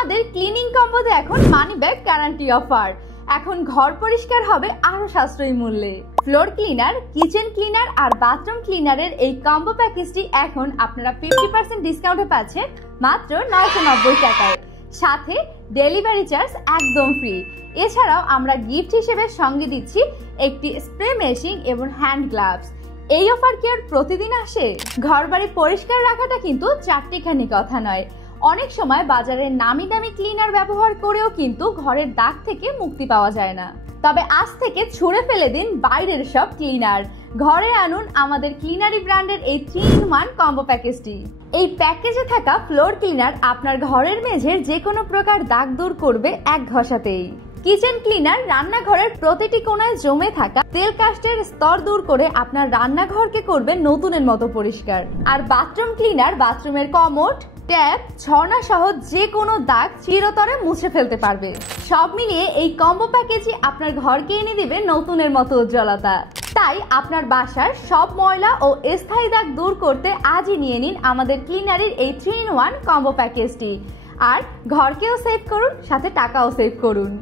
আমাদের ক্লিনিং কম্বোতে এখন money back guarantee offer. এখন ঘর পরিষ্কার হবে আরো সাশ্রয়ী মূল্যে। ফ্লোর ক্লিনার, কিচেন ক্লিনার আর বাথরুম ক্লিনারের এই কম্বো প্যাকেজটি এখন আপনারা 50% ডিসকাউন্টে পাচ্ছেন মাত্র 990 টাকায়। সাথে ডেলিভারি চার্জ একদম ফ্রি। এছাড়াও আমরা গিফট হিসেবে সঙ্গে দিচ্ছি একটি স্প্রে মেশিন এবং হ্যান্ড গ্লাভস। এই অফার কি আর প্রতিদিন আসে? ঘরবাড়ি পরিষ্কার রাখাটা কিন্তু চারটিখানি কথা নয়। অনেক সময় বাজারের নামি দামি ক্লিনার ব্যবহার করেও কিন্তু ঘরের দাগ থেকে মুক্তি পাওয়া যায় না। তবে আজ থেকে ছুঁড়ে ফেলে দিন বাইরের সব ক্লিনার, ঘরে আনুন আমাদের ক্লিনারি ব্র্যান্ডের এই 3-in-1 কম্বো প্যাকেজটি। এই প্যাকেজে থাকা ফ্লোর ক্লিনার আপনার ঘরের মেঝের যে কোনো প্রকার দাগ দূর করবে এক ঘষাতেই। কিচেন ক্লিনার রান্নাঘরের প্রতিটি কোণায় জমে থাকা তেল কাস্টের স্তর দূর করে আপনার রান্নাঘরকে করবে নতুনের মতো পরিষ্কার। আর বাথরুম ক্লিনার বাথরুমের কমোড, ট্যাপ, ঝর্ণা সহ যে কোনো দাগ চিরতরে মুছে ফেলতে পারবে। সব মিলিয়ে এই কম্বো প্যাকেজই আপনার ঘরকে এনে দিবে নতুনের মতো উজ্জ্বলতা। তাই আপনার বাসার সব ময়লা ও স্থায়ী দাগ দূর করতে আজই নিয়ে নিন আমাদের ক্লিনারির এই 3-in-1 কম্বো প্যাকেজটি। আর ঘরকেও সেভ করুন, সাথে টাকাও সেভ করুন।